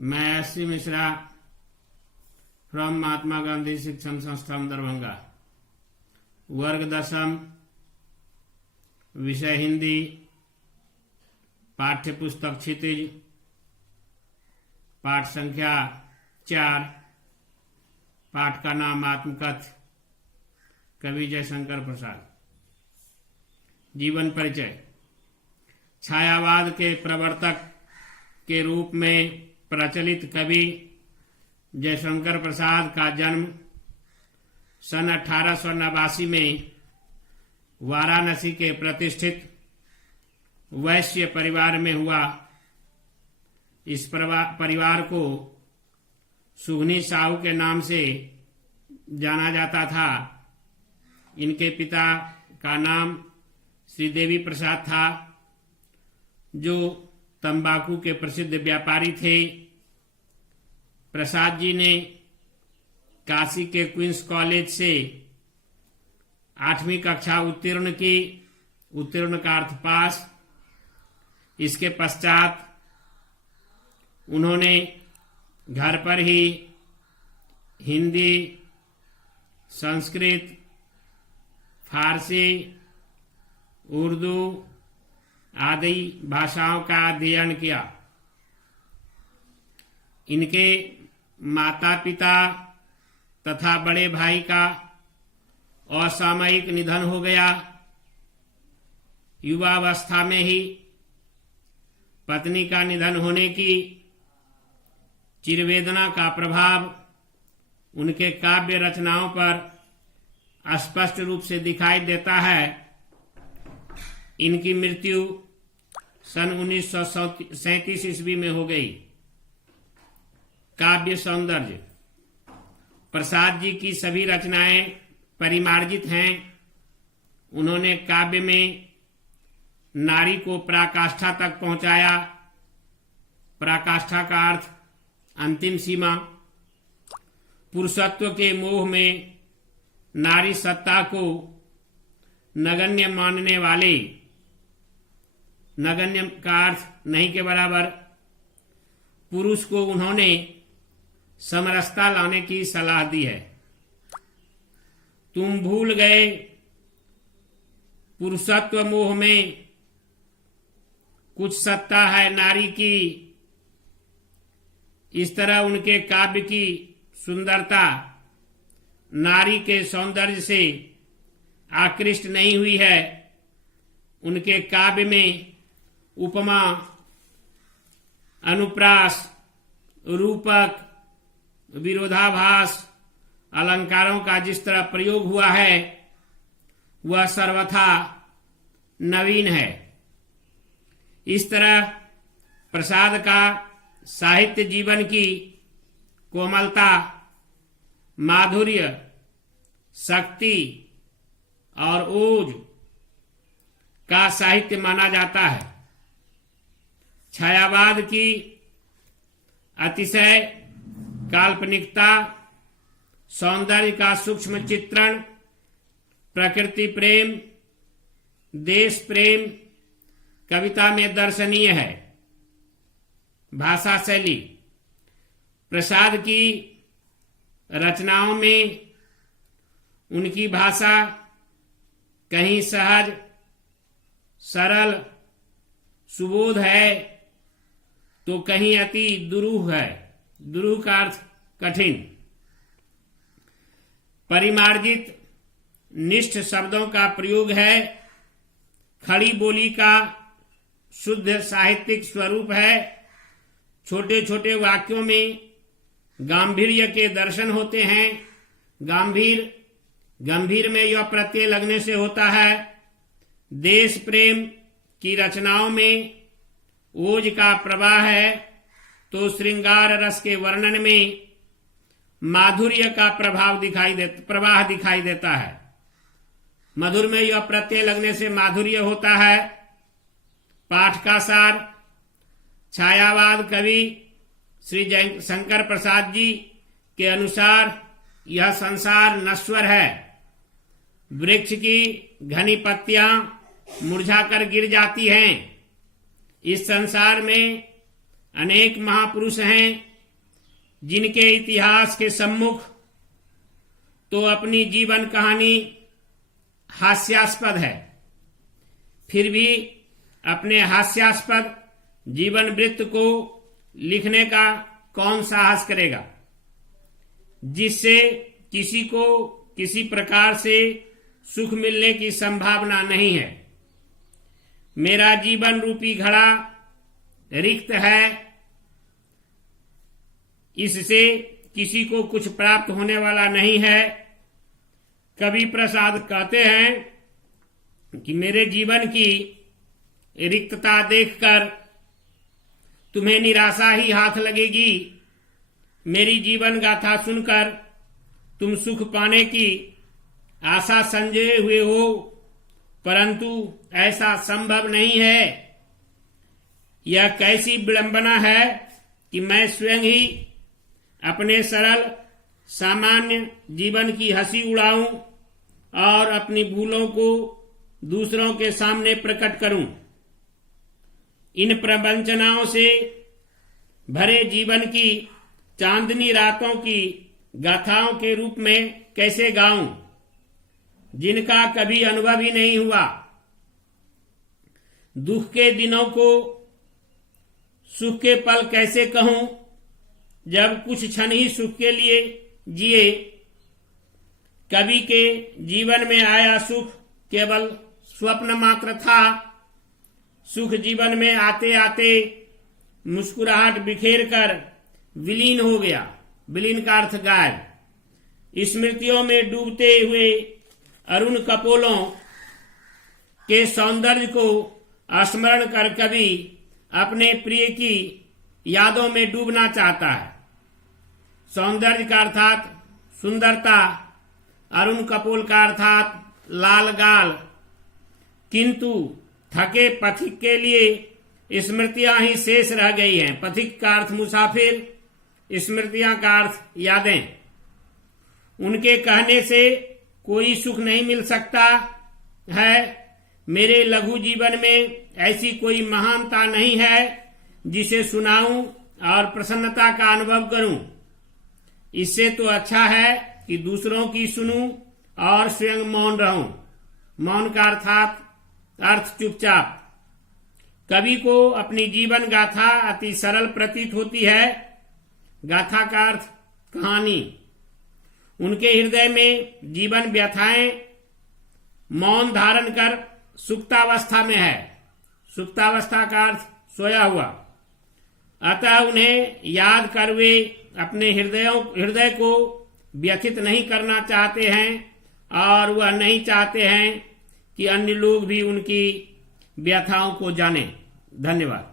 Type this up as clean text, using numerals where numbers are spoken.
मैं S.C. Mishra from Mahatma Gandhi शिक्षण संस्थान दरभंगा। वर्ग 10वीं, विषय हिंदी, पाठ्य पुस्तक क्षितिज, पाठ संख्या 4। पाठ का नाम आत्मकथ, कवि जयशंकर प्रसाद। जीवन परिचय। छायावाद के प्रवर्तक के रूप में प्रचलित कवि जयशंकर प्रसाद का जन्म सन 1889 में वाराणसी के प्रतिष्ठित वैश्य परिवार में हुआ। इस परिवार को सुगनी साहू के नाम से जाना जाता था। इनके पिता का नाम श्रीदेवी प्रसाद था, जो तंबाकू के प्रसिद्ध व्यापारी थे। प्रसाद जी ने काशी के क्वींस कॉलेज से 8वीं कक्षा उत्तीर्ण की। उत्तीर्ण का अर्थ पास। इसके पश्चात उन्होंने घर पर ही हिंदी, संस्कृत, फारसी, उर्दू आदि भाषाओं का अध्ययन किया। इनके माता पिता तथा बड़े भाई का असामयिक निधन हो गया। युवावस्था में ही पत्नी का निधन होने की चिरवेदना का प्रभाव उनके काव्य रचनाओं पर स्पष्ट रूप से दिखाई देता है। इनकी मृत्यु सन 1937 ईस्वी में हो गई। काव्य सौंदर्य। प्रसाद जी की सभी रचनाएं परिमार्जित हैं। उन्होंने काव्य में नारी को पराकाष्ठा तक पहुंचाया। पराकाष्ठा का अर्थ अंतिम सीमा। पुरुषत्व के मोह में नारी सत्ता को नगण्य मानने वाले, नगण्य का अर्थ नहीं के बराबर, पुरुष को उन्होंने समरसता लाने की सलाह दी है। तुम भूल गए पुरुषत्व मोह में कुछ सत्ता है नारी की। इस तरह उनके काव्य की सुंदरता नारी के सौंदर्य से आकृष्ट नहीं हुई है। उनके काव्य में उपमा, अनुप्रास, रूपक, विरोधाभास, अलंकारों का जिस तरह प्रयोग हुआ है वह सर्वथा नवीन है। इस तरह प्रसाद का साहित्य जीवन की कोमलता, माधुर्य, शक्ति और ओज का साहित्य माना जाता है। छायावाद की अतिशय काल्पनिकता, सौंदर्य का सूक्ष्म चित्रण, प्रकृति प्रेम, देश प्रेम कविता में दर्शनीय है। भाषा शैली। प्रसाद की रचनाओं में उनकी भाषा कहीं सहज, सरल, सुबोध है तो कहीं अति दुरूह है। दुरूह का अर्थ कठिन। परिमार्जित निष्ठ शब्दों का प्रयोग है। खड़ी बोली का शुद्ध साहित्यिक स्वरूप है। छोटे छोटे वाक्यों में गांभीर्य के दर्शन होते हैं। गंभीर में यह प्रत्यय लगने से होता है। देश प्रेम की रचनाओं में ओज का प्रवाह है तो श्रृंगार रस के वर्णन में माधुर्य का प्रवाह दिखाई देता है। मधुर में यह प्रत्यय लगने से माधुर्य होता है। पाठ का सार। छायावाद कवि श्री जयशंकर प्रसाद जी के अनुसार यह संसार नश्वर है। वृक्ष की घनी पत्तियां मुरझाकर गिर जाती हैं। इस संसार में अनेक महापुरुष हैं जिनके इतिहास के सम्मुख तो अपनी जीवन कहानी हास्यास्पद है, फिर भी अपने हास्यास्पद जीवन वृत्त को लिखने का कौन साहस करेगा, जिससे किसी को किसी प्रकार से सुख मिलने की संभावना नहीं है। मेरा जीवन रूपी घड़ा रिक्त है, इससे किसी को कुछ प्राप्त होने वाला नहीं है। कवि प्रसाद कहते हैं कि मेरे जीवन की रिक्तता देखकर तुम्हें निराशा ही हाथ लगेगी। मेरी जीवन गाथा सुनकर तुम सुख पाने की आशा संजोए हुए हो, परंतु ऐसा संभव नहीं है। यह कैसी विडंबना है कि मैं स्वयं ही अपने सरल सामान्य जीवन की हंसी उड़ाऊं और अपनी भूलों को दूसरों के सामने प्रकट करूं। इन प्रवंचनाओं से भरे जीवन की चांदनी रातों की गाथाओं के रूप में कैसे गाऊं, जिनका कभी अनुभव ही नहीं हुआ। दुख के दिनों को सुख के पल कैसे कहूं, जब कुछ क्षण ही सुख के लिए जिए। कवि के जीवन में आया सुख केवल स्वप्न मात्र था। सुख जीवन में आते आते मुस्कुराहट बिखेर कर विलीन हो गया। विलीन का अर्थ गायब। स्मृतियों में डूबते हुए अरुण कपोलों के सौंदर्य को स्मरण कर कवि अपने प्रिय की यादों में डूबना चाहता है। सौंदर्य का अर्थात सुंदरता, अरुण कपोल का अर्थात लाल गाल। किंतु थके पथिक के लिए स्मृतियां ही शेष रह गई हैं। पथिक का अर्थ मुसाफिर, स्मृतियां का अर्थ यादें। उनके कहने से कोई सुख नहीं मिल सकता है। मेरे लघु जीवन में ऐसी कोई महानता नहीं है जिसे सुनाऊं और प्रसन्नता का अनुभव करूं। इससे तो अच्छा है कि दूसरों की सुनूं और स्वयं मौन रहूं। मौन का अर्थात अर्थ चुपचाप। कवि को अपनी जीवन गाथा अति सरल प्रतीत होती है। गाथा का अर्थ कहानी। उनके हृदय में जीवन व्यथाएं मौन धारण कर सुप्तावस्था में है। सुप्तावस्था का अर्थ सोया हुआ। अतः उन्हें याद कर वे अपने हृदय को व्यथित नहीं करना चाहते हैं और वह नहीं चाहते हैं कि अन्य लोग भी उनकी व्यथाओं को जानें। धन्यवाद।